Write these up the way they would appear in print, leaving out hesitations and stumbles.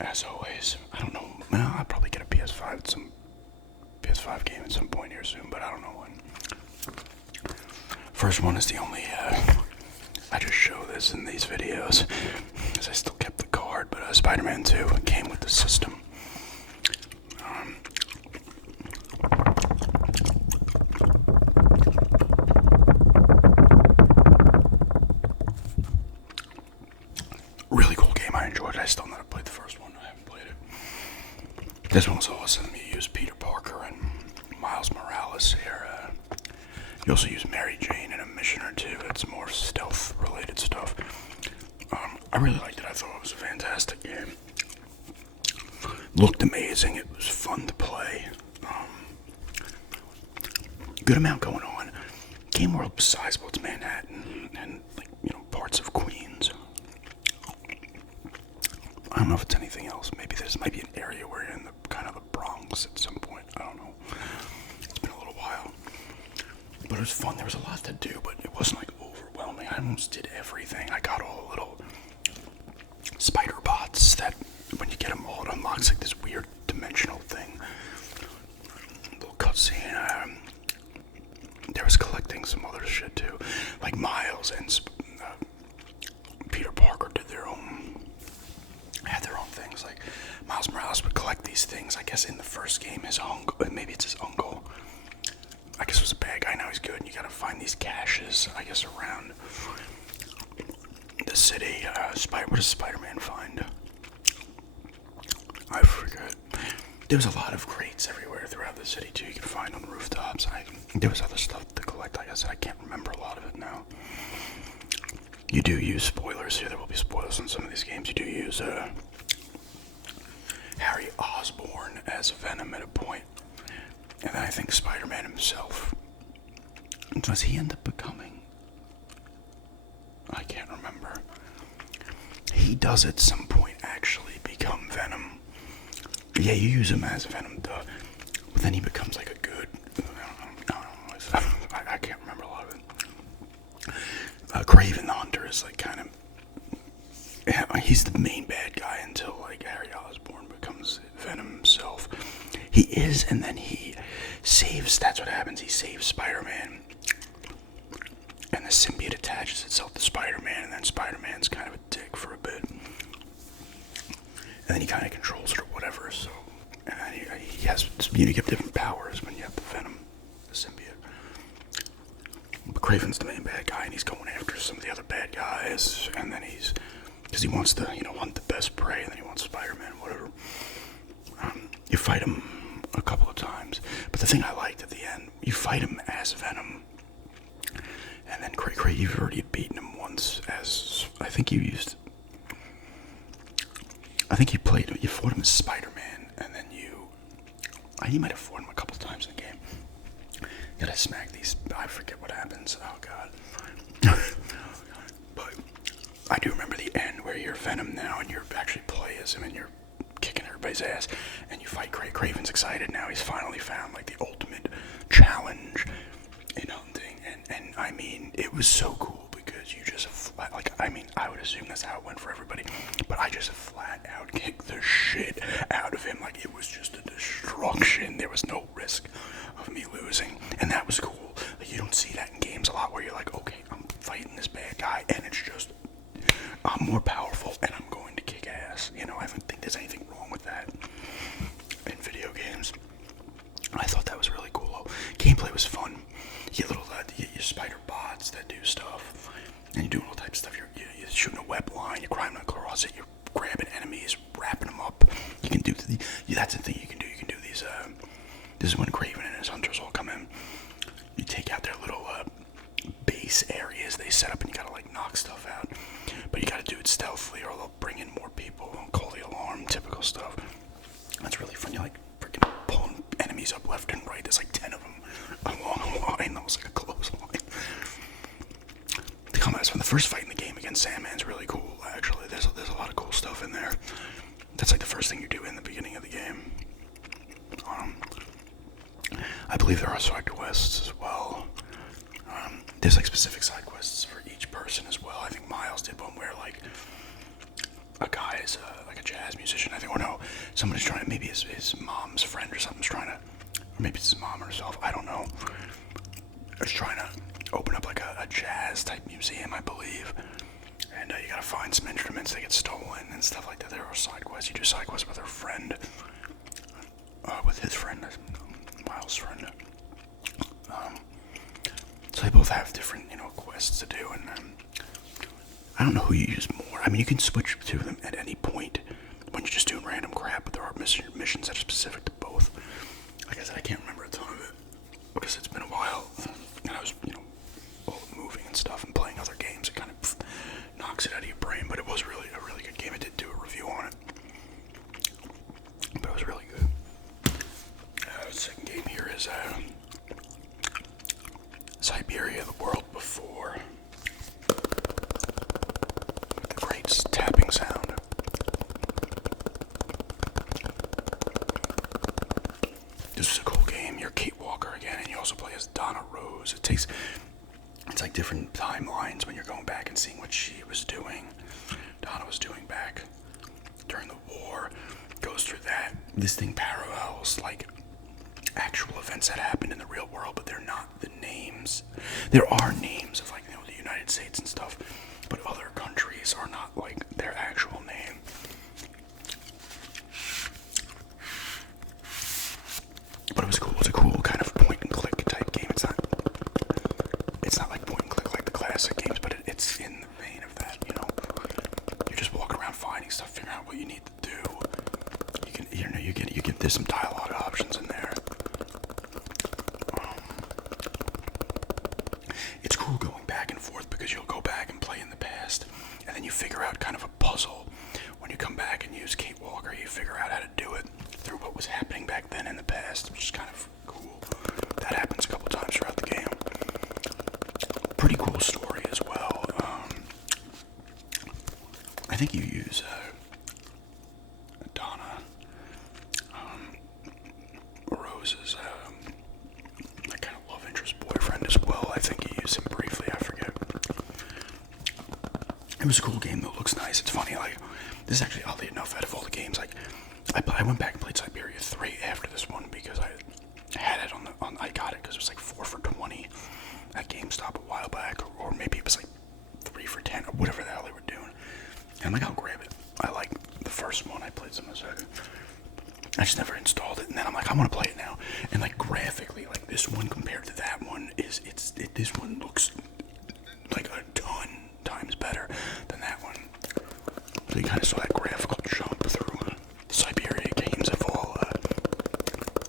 as always. I don't know. Well, I'll probably get a PS5 PS5 game at some point here soon, but I don't know when. First one is the only. I just show this in these videos because I still kept the card, but Spider-Man 2 came with the system. Really cool game. I enjoyed it. I still not played the first one. I haven't played it. This one was awesome. You use Peter Parker and Miles Morales here. You also use Mary Jane in a mission or two. It's more stealth-related stuff. I really liked it. I thought it was a fantastic game. Looked amazing. It was fun to play. Good amount going on. Game world was sizable. It's Manhattan and parts of Queens. I don't know if it's anything else. Maybe this might be an area where you're in the kind of the Bronx at some point. I don't know. It's been a little while. But it was fun. There was a lot to do, but it wasn't like overwhelming. I almost did everything. I got all the little spider bots that when you get them all, it unlocks like this weird dimensional thing. Little cutscene. There was collecting some other shit too. Like Miles and Peter Parker had their own things. Like Miles Morales would collect these things. I guess in the first game, his uncle, maybe it's his uncle, I guess was a bad guy. Now he's good, and you gotta find these caches, I guess, around the city. What does Spider-Man find? I forget. There was a lot of crates everywhere throughout the city too. You could find on the rooftops. There was other stuff to collect. I guess I can't remember a lot of it now. You do use spoilers here. There will be spoilers in some of these games. You do use Harry Osborn as Venom at a point. And then I think Spider-Man himself. Does he end up becoming? I can't remember. He does at some point actually become Venom. Yeah, you use him as Venom, duh. But then he becomes like a good... I can't remember a lot of it. Craven the Hunter is like kind of... Yeah, he's the main bad guy until like Harry Osborn becomes Venom himself. He is, and then he saves... That's what happens. He saves Spider-Man. And the symbiote attaches itself to Spider-Man, and then Spider-Man's kind of a dick for a bit. And then he kind of controls it or whatever, so... And then he has... You get different powers when you have the Venom, the symbiote. But Craven's the main bad guy, and he's going after some of the other bad guys, and then he's... Because he wants to, hunt the best prey, and then he wants Spider-Man, whatever. You fight him a couple of times, but the thing I liked at the end, you fight him as Venom, and then you've already beaten him once as... I think you fought him as Spider-Man, and then you might have fought him a couple of times in the game. You gotta smack these... I forget what happens. Oh, God. But I do remember the end where you're Venom now, and you're actually play as him, and you're kicking everybody's ass, and you fight Craven's excited now. He's finally found, like, the ultimate challenge in hunting, and I mean, it was so cool, because you just, I would assume that's how it went for everybody, but I just flat out kicked the shit out of him. Like, it was just a destruction. There was no risk of me losing, and that was cool. Like, you don't see that in games a lot, where you're like, okay, I'm fighting this bad guy, and it's just, I'm more powerful, and I'm going to kick ass. I don't think there's anything wrong with that in video games. I thought that was really cool. Gameplay was fun. You get your spider bots that do stuff, and you're doing all types of stuff. You're shooting a web line, you're climbing across it, you're grabbing enemies, wrapping them up. You can do that's the thing you can do. You can do these. This is when Craven and his hunters all come in. You take out their little base areas they set up, and you gotta knock stuff out. But you gotta do it stealthily, or they'll bring in more people and call the alarm. Typical stuff. That's really fun. You freaking pulling enemies up left and right. There's 10 of them along a line. That was like a close line. The combats from the first fight in the game against Sandman's really cool, actually. There's a lot of cool stuff in there. That's the first thing you do in the beginning of the game. I believe there are side quests as well. There's specific side quests for each person as well. I think Miles did one where a guy is like a jazz musician, I think, or no, somebody's trying to, maybe his mom's friend or something's trying to, or maybe it's his mom or herself, I don't know, is trying to open up like a jazz type museum, I believe. And you gotta find some instruments that get stolen and stuff like that. There are side quests. You do side quests with her friend, with his friend, Miles' friend. So they both have different, quests to do, and I don't know who you use more. I mean, you can switch to them at any point when you're just doing random crap, but there are missions that are specific to both. Like I said, I can't remember a ton of it because it's been a while, and I was, all moving and stuff and playing other games. It kind of knocks it out of your brain, but it was really a really good game. I did do a review on it, but it was really good. The second game here is Siberia, the world before. The great tapping sound. This is a cool game. You're Kate Walker again, and you also play as Donna Rose. It's like different timelines when you're going back and seeing what she was doing. Donna was doing back during the war. Goes through that. This thing parallels like actual events that happened in the real world, but they're not the names. There are names of the United States and stuff, but other countries are not like their actual name. But it was cool. It's a cool kind of point and click type game. It's not like point and click like the classic games, but it's in the vein of that. You're just walking around finding stuff, figuring out what you need to do. You get there's some dialogue options in there. It's cool going back and forth because you'll go back and play in the past, and then you figure out kind of a puzzle. When you come back and use Kate Walker, you figure out how to do it through what was happening back then in the past, which is kind of cool. That happens a couple times throughout the game. Pretty cool story as well. I think you use Donna Rose's kind of love interest boyfriend as well. I think you use him briefly. I forget. It was a cool game though. It looks nice. It's funny. This is actually oddly enough, out of all the games, I went back and played Siberia 3 after this one because I had it I got it because it was like 4 for $20 at GameStop a while back, or maybe it was like 3 for $10 or whatever the hell they were doing. And I'm like, I'll grab it. I like the first one. I played some of the second. I just never installed it, and then I'm like, I want to play it now. And graphically, this one compared to that one this one looks like a ton times better than that one. So you kind of saw that graphical jump through the Siberia games of all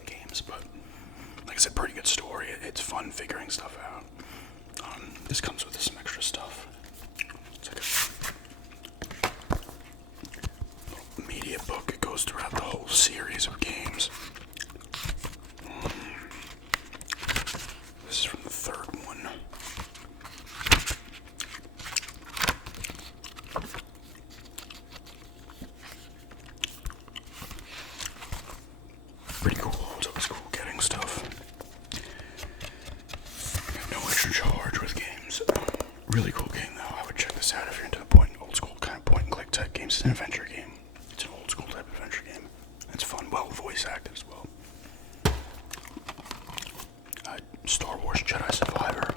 games, but like I said, pretty good story. It's fun figuring stuff out. This comes with some extra stuff. It's like a little media book. It goes throughout the whole series of games. This is from the third one. Pretty cool. It's always cool getting stuff. No extra charge with games. Really cool game though. I would check this out if you're into the old school kind of point and click type games. It's an adventure game. It's an old school type adventure game. It's fun. Well voice acted as well. Star Wars Jedi Survivor.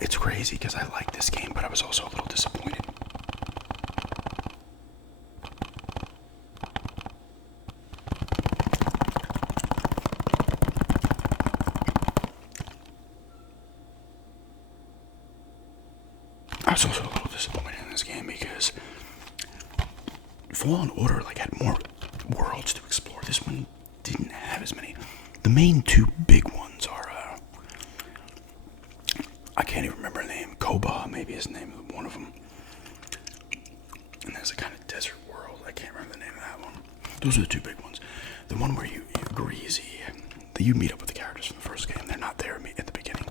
It's crazy because I like this game, but I was also a little disappointed. I was also a little disappointed in this game because Fallen Order had more worlds to explore. This one didn't have as many. The main two big ones are I can't even remember the name. Koba, maybe is the name of one of them. And there's a kind of desert world. I can't remember the name of that one. Those are the two big ones. The one where you Greasy, you meet up with the characters from the first game. They're not there at the beginning.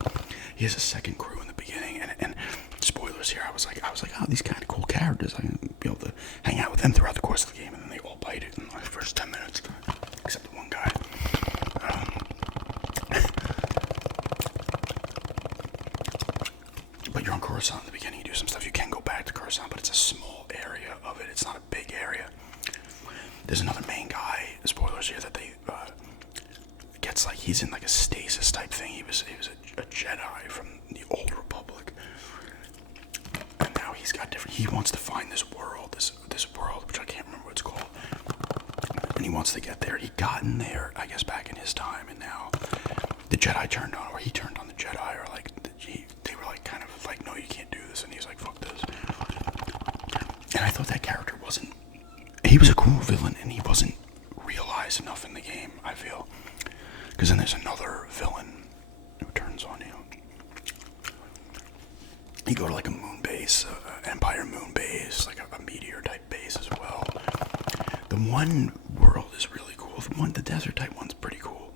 He has a second crew in the beginning, and spoilers here. I was like, oh, these kind of cool characters. I'm gonna be able to hang out with them throughout the course of the game, and then they all bite it in the first 10 minutes, except the one guy. But you're on Coruscant in the beginning. You do some stuff. You can go back to Coruscant, but it's a small area of it. It's not a big area. there's another main guy. Spoilers here that they gets like he's in like a stasis type thing. He was a Jedi from the old Republic, and now he's got different. He wants to find this world, this world which I can't remember what it's called, and he wants to get there. He got in there, I guess, back in his time, and now the Jedi turned on, or he turned on the Jedi, or like they were like kind of like, no, you can't do this, and he's like, fuck this. And I thought that character wasn't. He was a cool villain, and he wasn't realized enough in the game, I feel. Because then there's another villain who turns on you. You go to like a moon base, Empire moon base, like a meteor type base as well. The one world is really cool. The desert type one's pretty cool.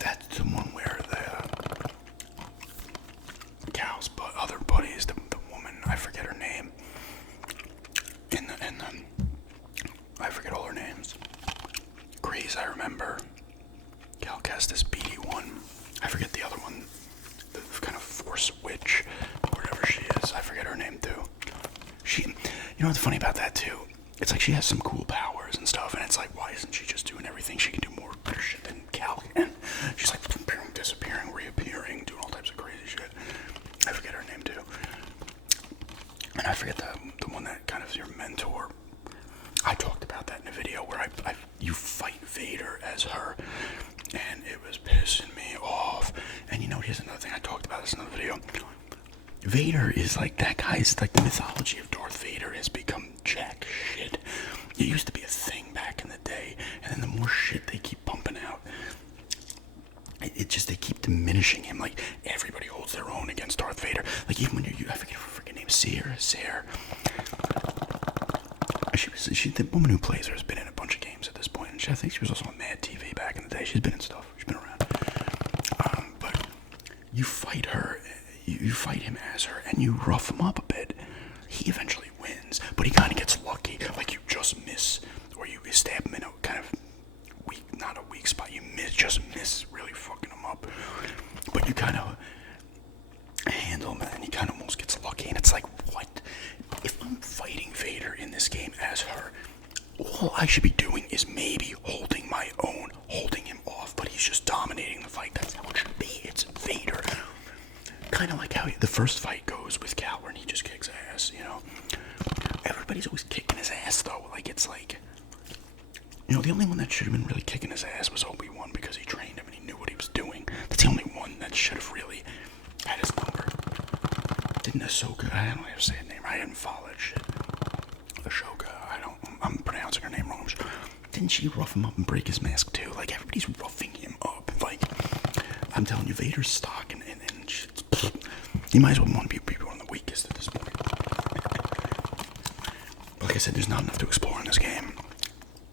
That's the one where the Cal's other buddies, the woman, I forget her name. And I forget all her names. Grease, I remember. Cal Kestis, BD1. I forget the other one. The kind of Force Witch, whatever she is. I forget her name too. You know what's funny about that too? It's like she has some cool powers and stuff, and it's like, why isn't she just doing everything? She can do more better shit than Cal can. She's like disappearing, reappearing, doing all types of crazy shit. I forget her name too. And I forget the one that kind of is your mentor. I talked about that in a video where you fight Vader as her, and it was pissing me off. And you know, here's another thing I talked about this in another video. Vader is like, that guy's like, the mythology of Darth Vader has become jack shit. It used to be a thing back in the day, and then the more shit they keep pumping out, it just, they keep diminishing him. Like, everybody holds their own against Darth Vader. Like, even when I forget her freaking name, Seer. She the woman who plays her has been in a bunch of games at this point, and I think she was also on Mad TV back in the day. She's been in stuff. She's been around. But you fight her, you fight him as her, and you rough him up a bit. He eventually wins, but he kind of gets lucky. Like, you just miss, or you stab him in a kind of weak, not a weak spot. You just miss really fucking him up. But you kind of handle him, and he kind of almost gets lucky. And it's like, what? If I'm fighting Vader in this game as her, all I should be doing is maybe holding my own, holding him off, but he's just dominating the fight. That's how it should be. It's Vader. Kind of like how the first fight goes with Cal, and he just kicks ass, you know? Everybody's always kicking his ass, though. Like, it's like, you know, the only one that should have been really kicking his ass was Obi-Wan, because he trained him and he knew what he was doing. That's the only one that should have really had his number. Didn't Ahsoka, I don't know how to say her name, I didn't follow that shit. Ahsoka, I'm pronouncing her name wrong. Didn't she rough him up and break his mask too? Like, everybody's roughing him up. Like, I'm telling you, Vader's stock and shit. You might as well want to be one of the weakest at this point. But like I said, there's not enough to explore in this game.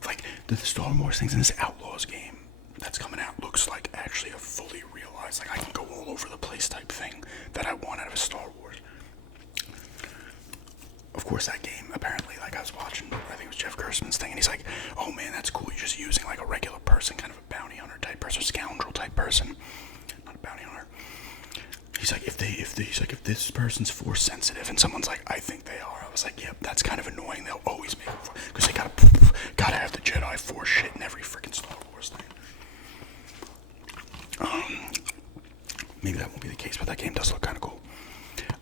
Like, the Star Wars things in this Outlaws game that's coming out looks like actually a fully realized, like, I can go all over the place type thing that I want out of a Star Wars. Of course, that game, apparently, like, I was watching, I think it was Jeff Gerstmann's thing, and he's like, oh man, that's cool, you're just using like a regular person, kind of a bounty hunter type person, scoundrel type person, not a bounty hunter. He's like, if this person's force sensitive, and someone's like, I think they are, I was like, yep, that's kind of annoying. They'll always make it, because they gotta have the Jedi Force shit in every freaking Star Wars thing. Maybe that won't be the case, but that game does look kind of cool.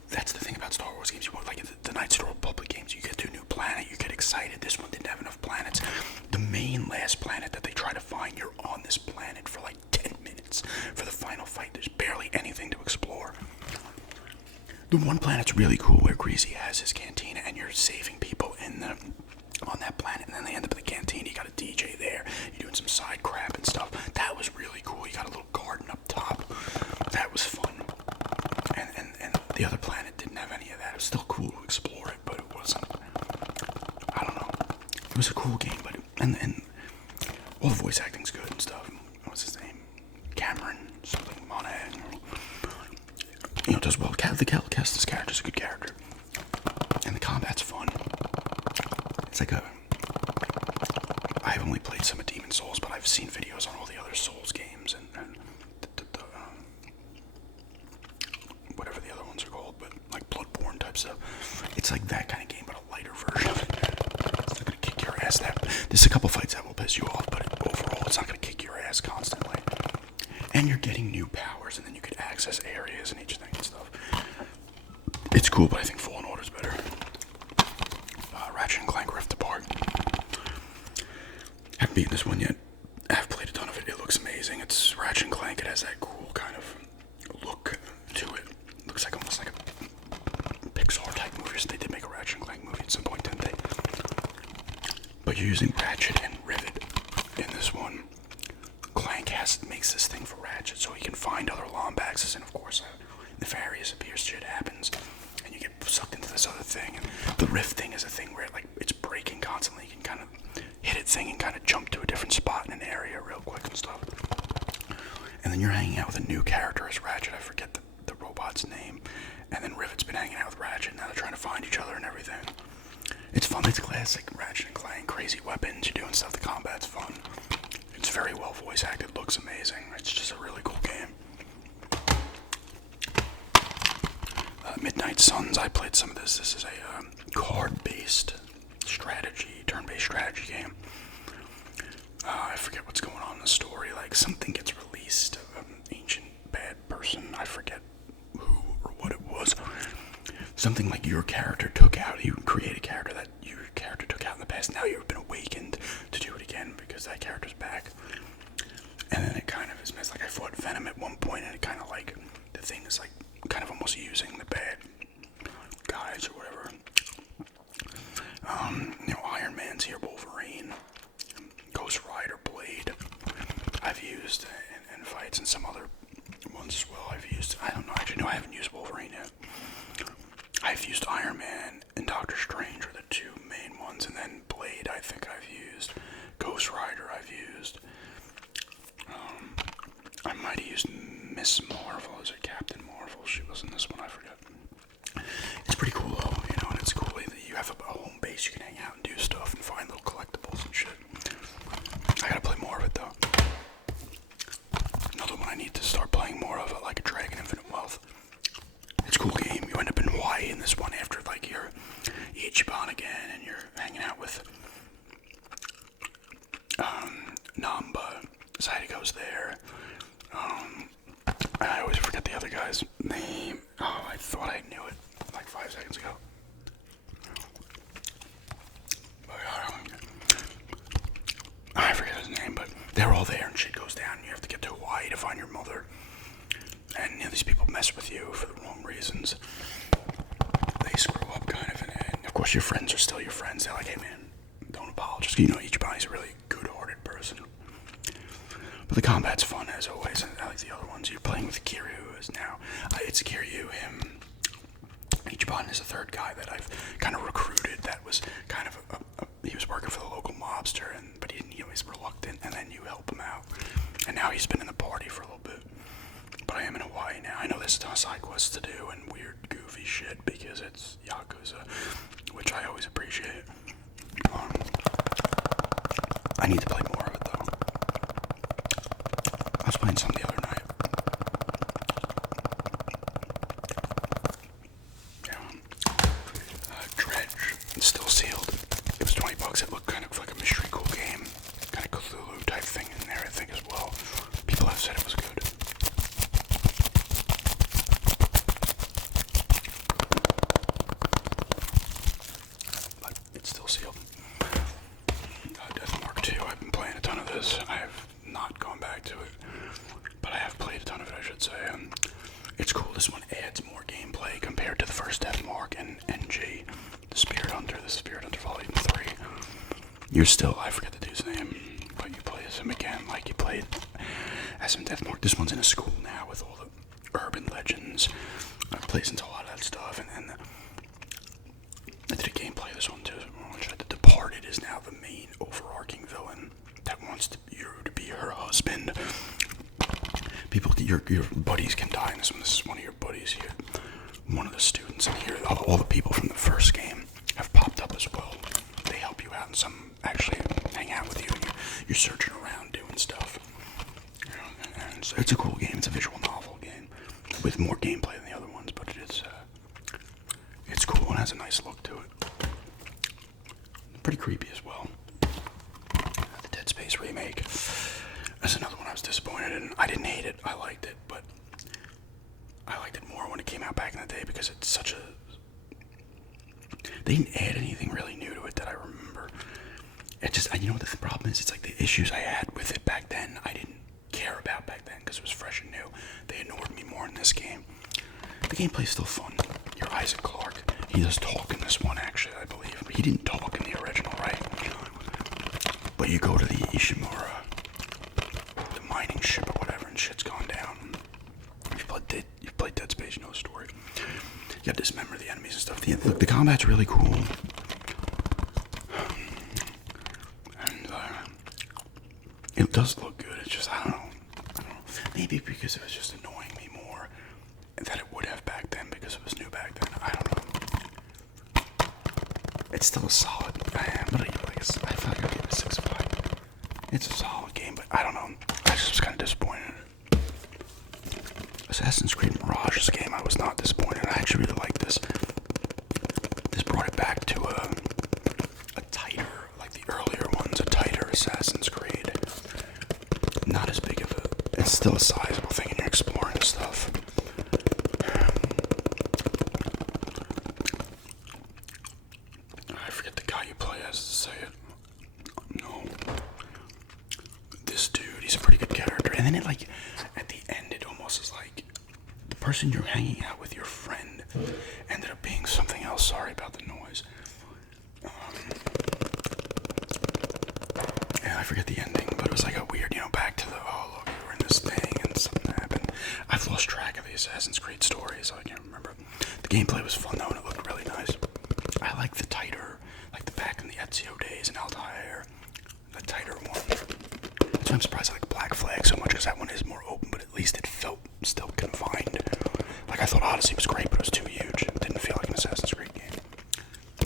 That's the thing about Star Wars games. You want, like, the Knights of the Republic games, you get to a new planet, you get excited. This one didn't have enough planets. The main last planet that they try to find, you're on this planet for like 10 minutes for the final fight. There's barely anything to explore. The one planet's really cool where Greasy has his cantina, and you're saving people on that planet, and then they end up in the canteen. You got a DJ there, you're doing some side crap and stuff. That was really cool. You got a little garden up top. That was fun. And the other planet didn't have any of that. It was still cool to explore it, but it wasn't, I don't know. It was a cool game, but and all the voice acting's good and stuff. What's his name? Cameron something Monaghan. You know, does well. The Cal Kestis character's a good character, and the combat's fun. It's like I've only played some of Demon Souls, but I've seen videos on all the other Souls games and whatever the other ones are called, but like Bloodborne type stuff. It's like that kind of game, but a lighter version of it. It's not gonna kick your ass. There's a couple fights that will piss you off, but overall, it's not going to kick your ass constantly. And you're getting new powers, and then you could access areas and each thing and stuff. It's cool, but I think Fallen Order's better. Ratchet and Clank Rift Apart. Haven't beaten this one yet. I've played a ton of it. It looks amazing. It's Ratchet and Clank. It has that cool kind of look to it. Looks like almost like a Pixar type movie. So they did make a Ratchet and Clank movie at some point, didn't they? But you're using Ratchet and Rivet in this one. Clank makes this thing for Ratchet so he can find other Lombaxes, and of course, nefarious appears shit happens, and you get sucked into this other thing. And the Rift thing is a thing where it's breaking constantly. You can kind of hit it thing and kind of jump to a different spot in an area real quick and stuff. And then you're hanging out with a new character as Ratchet. I forget the robot's name. And then Rivet's been hanging out with Ratchet. Now they're trying to find each other and everything. It's fun. It's classic Ratchet and Clank. Crazy weapons. You're doing stuff. The combat's fun. It's very well voice acted. Looks amazing. It's just a really cool game. Midnight Suns. I played some of this. This is a card-based strategy, turn-based strategy game. I forget what's going on in the story. Like, something gets released of an ancient bad person. I forget who or what it was. Something like your character took out. You create a character that your character took out in the past. Now you've been awakened to do it again because that character's back. And then it kind of is messed. Like, I fought Venom at one point, and it kind of like, the thing is like, kind of almost using the bad guys or whatever. Iron Man's here, Wolverine, Ghost Rider, Blade. I've used in fights, and some other ones as well. I don't know, actually, no, I haven't used Wolverine yet. I've used Iron Man and Doctor Strange are the two main ones, and then Blade I think I've used. Ghost Rider I've used. I might have used Miss Marvel. Is it Captain Marvel? She was in this one, I forget. It's pretty cool though, and it's cool that you have a home base. You can hang out and do stuff and find little collectibles and shit. I gotta play more of it though. Another one I need to start playing more of it, like a Dragon Infinite Wealth. It's a cool game. You end up in Hawaii in this one after like you're Ichiban again, and you're hanging out with Namba. Zydeco's there. I always forget the other guy's name. Oh, I thought I knew it like 5 seconds ago. I forget his name, but they're all there and shit goes down. And you have to get to Hawaii to find your mother. And these people mess with you for the wrong reasons. They screw up kind of, and of course your friends are still your friends. They're like, hey man, don't apologize. Ichiban's a really good-hearted person. But the combat's fun as always, and I like the other ones. You're playing with Kiryu, is now it's Kiryu, him. Ichiban is a third guy that I've kind of recruited. That was kind of he was working for the local mobster, but he was reluctant, and then you help him out. And now he's been in the party for a little bit. But I am in Hawaii now. I know there's a ton of side quests to do and weird, goofy shit because it's Yakuza, which I always appreciate. I need to play more of it though. I was playing some the other night. Dredge, it's still sealed. It was $20. It looked kind of like a mystery cool game, kind of Cthulhu type thing in there, I think as well. People have said it was good. But it's still sealed. Death Mark 2, I've been playing a ton of this. I have not gone back to it, but I have played a ton of it, I should say. It's cool. This one adds more gameplay compared to the first Death Mark and NG, the Spirit Hunter Volume 3. You're still, I forget the dude's name, but you play as him again, like you played as him Death Mark. This one's in a school now with all the urban legends. It plays into a lot of that stuff, and I did a gameplay of this one too. The Departed is now the main overarching villain that wants you to be her husband. People, your buddies can die in this one. This is one of your buddies here. One of the students in here. All the people from the first game have popped up as well. They help you out, and some actually hang out with you. And you're searching around doing stuff. And so it's a cool game. It's a visual novel game with more gameplay than the other ones, but it's cool and has a nice look to it. Pretty creepy as well. Days remake. That's another one I was disappointed in. I didn't hate it. I liked it, but I liked it more when it came out back in the day because it's such a... They didn't add anything really new to it that I remember. It just, you know what the problem is? It's like the issues I had with it back then, I didn't care about back then because it was fresh and new. They annoyed me more in this game. The gameplay's still fun. You're Isaac Clarke. He does talk in this one, actually, I believe. But he didn't talk in the original, right? But you go to the Ishimura, the mining ship or whatever, and shit's gone down. If you've played Dead Space, you know the story. You gotta dismember the enemies and stuff. Look, the combat's really cool. And it does look good. It's just, I don't know. Maybe because it was just annoying me more that it would have back then because it was new back then. I don't know. It's still a solid. I feel like I give it a 6.5. It's a solid game, but I don't know. I just was kind of disappointed. Assassin's Creed Mirage is a game I was not disappointed. I actually really like this. This brought it back to a tighter, like the earlier ones, a tighter Assassin's Creed. Not as big of a... It's still a sizable thing and you're exploring stuff. I forget the guy you play as to say it. No. This dude, he's a pretty good character. And then it like, at the end it almost is like, the person you're hanging out with, your friend, ended up being something else. Sorry about the noise. Yeah, I forget the ending, but it was like a weird, back to the, oh look, you were in this thing and something happened. I've lost track of the Assassin's Creed story, so I can't remember. The gameplay was fun though, and it looked really nice. I like the tighter, like the back in the Ezio days in Altair, the tighter one. So I'm surprised I like Black Flag so much, because that one is more open, but at least it felt still confined. Like I thought Odyssey was great, but it was too huge. It didn't feel like an Assassin's Creed game.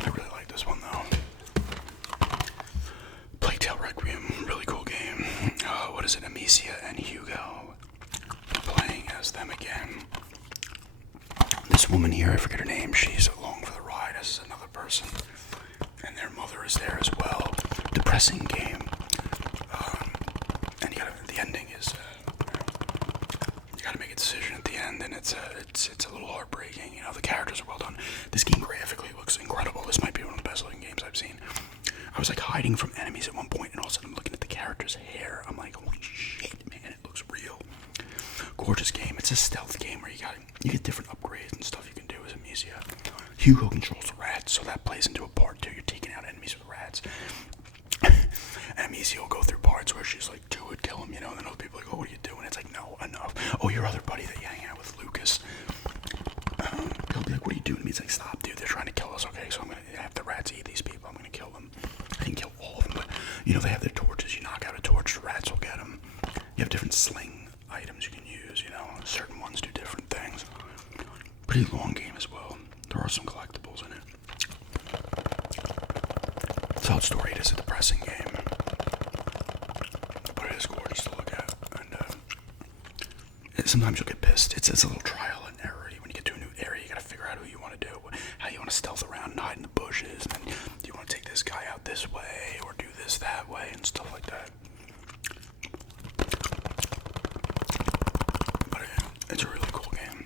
I really like this one though. Plague Tale Requiem, really cool game. What is it? Amicia and Hugo playing as them again. This woman here, I forget her name, she's along for the ride as another person. And their mother is there as well. Depressing game. And the ending is, you gotta make a decision at the end, and it's a little heartbreaking. The characters are well done. This game graphically looks incredible. This might be one of the best looking games I've seen. I was like hiding from enemies at one point, and all of a sudden I'm looking at the character's hair. I'm like, holy shit, man, it looks real. Gorgeous game. It's a stealth game where you get different upgrades and stuff you can do as Amicia. Hugo controls the rats, so that plays into a part too. You're taking out enemies with rats. And Amicia will go through parts where she's like, do it, kill him, and then other people are like, oh, what are you doing? It's like, no, enough. Oh, your other buddy that you hang out with, Lucas. He'll be like, what are you doing? He's like, stop, dude, they're trying to kill us. Okay, so I'm gonna have the rats eat these people. I'm gonna kill them. I didn't kill all of them, but they have their torches. You knock out a torch, the rats will get them. You have different sling items you can use. Certain ones do different things. Pretty long game as well. There are some collectibles in it. Solid story. It is a depressing game, but it is gorgeous to look at. And sometimes you'll get pissed. It's a little trial and error. When you get to a new area, you gotta figure out who you want to do, how you want to stealth around and hide in the bushes, and then do you want to take this guy out this way or do this that way and stuff like that. But it's a really cool game.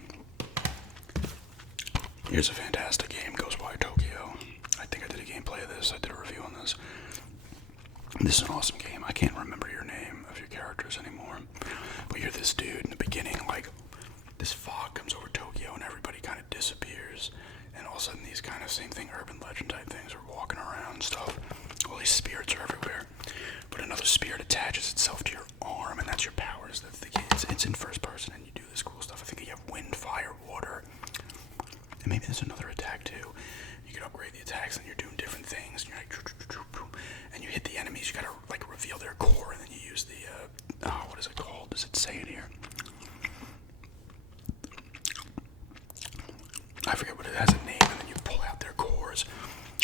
Here's a fantastic game, Ghostwire Tokyo. I think I did a gameplay of this. I did a review on this. This is an awesome game. I can't remember your name of your characters anymore, but you're this dude in the beginning, like this fog comes over Tokyo and everybody kind of disappears, and all of a sudden these kind of same thing, urban legend type things are walking around and stuff. All these spirits are everywhere, but another spirit attaches itself to your arm, and that's your powers. It's in first person, and you do this cool stuff. I think you have wind, fire, water, and maybe there's another attack too. You can upgrade the attacks, and you're doing different things, and you're like, and you hit the enemies. You gotta like reveal their core, and then you use the what is it called? Does it say it here? I forget what it has a name, and then you pull out their cores,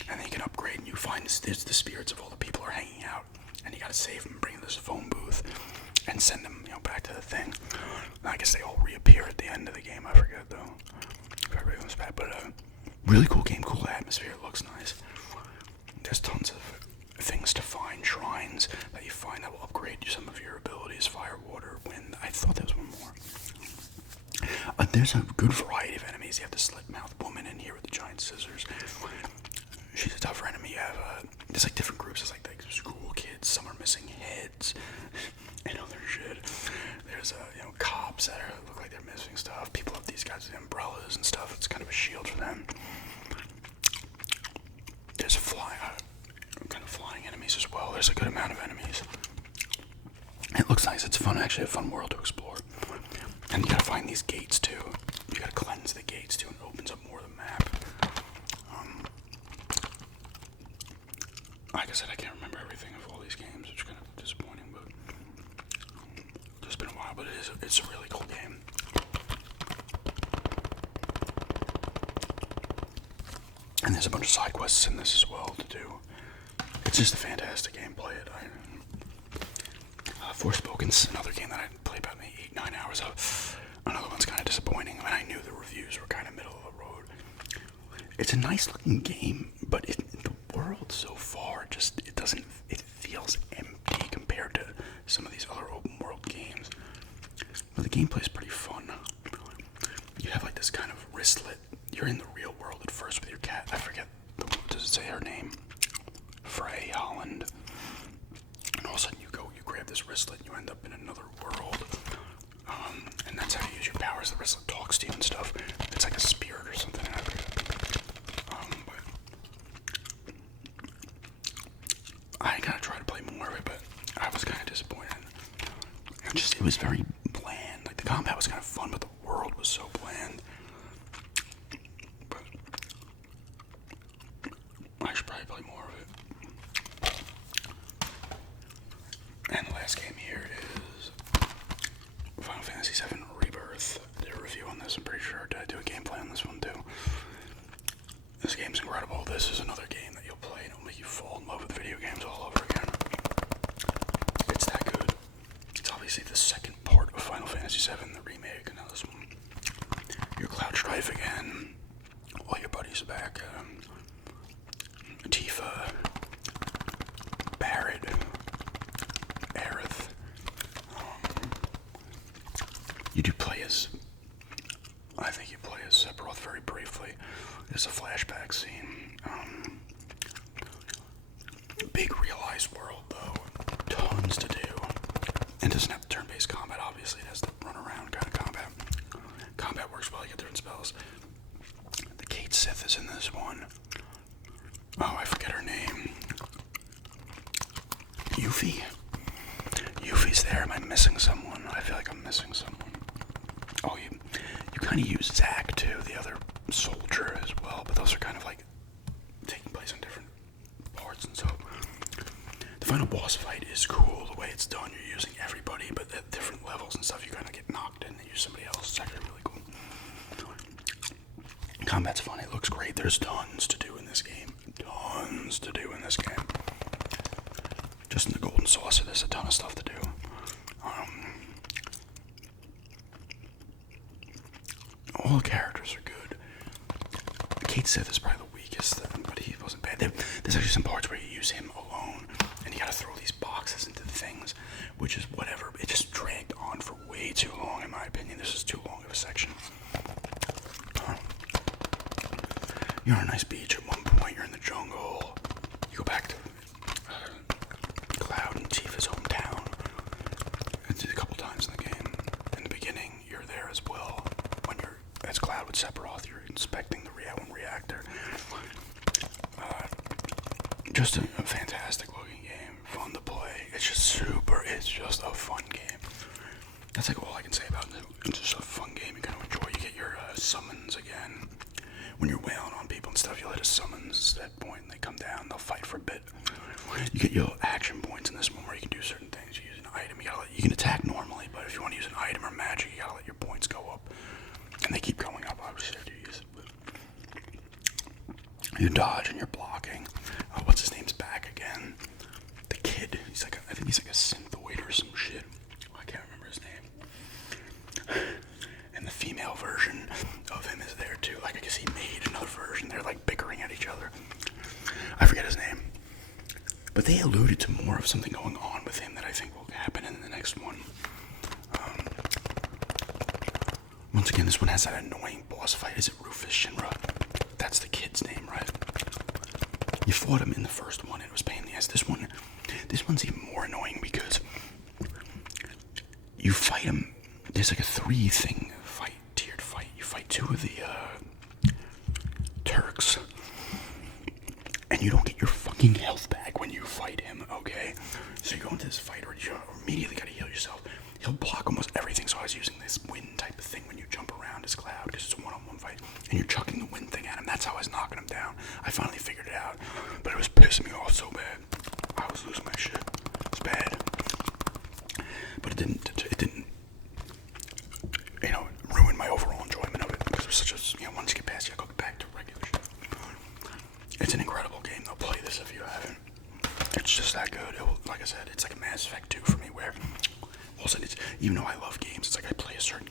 and then you can upgrade, and you find there's the spirits of all the people who are hanging out, and you gotta save them, bring them to this phone booth, and send them, back to the thing. I guess they all reappear at the end of the game. I forget though. If everybody comes back, but really cool game, cool atmosphere. It looks nice. There's tons of things to find, shrines that you find find that will upgrade some of your abilities: fire, water, wind. I thought there was one more. There's a good variety of enemies. You have the slit-mouthed woman in here with the giant scissors. She's a tougher enemy. You have there's like different groups. There's like school kids. Some are missing heads and other shit. There's cops that look like they're missing stuff. People have these guys with umbrellas and stuff. It's kind of a shield for them. There's kind of flying enemies as well. There's a good amount of enemies. It looks nice. It's fun. Actually, a fun world to explore. And you gotta find these gates too. You gotta cleanse the gates too, and it opens up more of the map. Like I said, I can't remember everything of all these games, which is kind of disappointing, but it's been a while. But it's a really cool game. And there's a bunch of side quests in this as well to do. It's just a fantastic game. Play it. Forspoken's another game that I played about maybe 8-9 hours of. Another one's kind of disappointing. I mean, I knew the reviews were kind of middle of the road. It's a nice looking game, but the world so far it feels empty compared to some of these other open world games. But the gameplay's pretty fun. You have like this kind of wristlet. You're in the real world at first with your cat. I forget, does it say her name? Frey Holland. And all of a sudden you grab this wristlet and you end up in another world. And that's how you use your powers. The wristlet talks to you and stuff. It's like a spirit or something. But I gotta try to play more of it, but I was kind of disappointed. It was very bland. Like the combat was kind of fun, but the world was so bland. But I should probably play more of it. And the last game here is Final Fantasy VII Rebirth. I did a review on this, I'm pretty sure. Did I do a gameplay on this one too? This game's incredible. This is another game that you'll play and it'll make you fall in love with video games all over again. It's that good. It's obviously the second part of Final Fantasy VII, the remake. Now this one, you're Cloud Strife again. All your buddies are back. Tifa, Barret, Aerith. You do play as, I think you play as Sephiroth very briefly. There's a flashback scene. Big realized world though, tons to do. And doesn't have turn-based combat, obviously. It has the run around kind of combat. Combat works well, you get different spells. The Kate Sith is in this one. Oh, I forget her name. Yuffie? Yuffie's there. Am I missing someone? I feel like I'm missing someone. Oh, you kind of use Zack too, the other soldier as well, but those are kind of like taking place on different parts and so. The final boss fight is cool, the way it's done. You're using everybody, but at different levels and stuff, you kind of get knocked in and use somebody else. It's actually really cool. Combat's fun, it looks great. There's tons to do in this game. Tons to do in this game. Just in the Golden Saucer, there's a ton of stuff to do. All the characters are good. Kate Sith is probably the weakest, but he wasn't bad. There's actually some parts where you use him alone, and you gotta throw these boxes into the things, which is whatever. It just dragged on for way too long, in my opinion. This is too long of a section. You're on a nice beach at one point. You're in the jungle. You go back to Cloud and Tifa's hometown. It's a couple times in the game. In the beginning, you're there as well. When you're as Cloud with Sephiroth, you're inspecting the one reactor. Just a fantastic looking game, fun to play. It's just a fun game. That's like all I can say about it. It's just a fun game you kind of enjoy. You get your summons again. When you're wailing on people and stuff, you'll hit a summons at that point and they come down, they'll fight for a bit. You get your action points in this one where you can do certain things. You use an item, you can attack normally, but if you want to use an item or magic, you gotta let your points go up. And they keep going up, obviously, after you use it. You dodge and you're blocking. What's his name's back again? The kid. I think he's like a synthoid or some shit. I can't remember his name. And the female version of him is there too. Like, I guess he made another version. They're like bickering at each other. I forget his name. But they alluded to more of something going on with him that I think will happen in the next one. Once again, this one has that annoying boss fight. Is it Rufus Shinra? That's the kid's name, right? You fought him in the first one, and it was pain in the ass. This one's even more annoying because you fight him. There's like a tiered fight. You fight two of the Turks, and you don't get your fucking health back when you fight him. Okay, so you go into this fight, or you immediately gotta heal yourself. He'll block almost everything, so I was using this wind type of thing when you jump around his cloud, because it's a one-on-one fight, and you're chucking the wind thing at him. That's how I was knocking him down. I finally figured it out, but it was pissing me off so bad. I was losing my shit. It's bad. But it didn't, ruin my overall enjoyment of it, because it was such a, once you get past it, I go back to regular shit. It's an incredible game, though. Play this if you haven't. It's just that good. Like I said, it's like a Mass Effect 2 for me, where all of a sudden, even though I love games, it's like I play a certain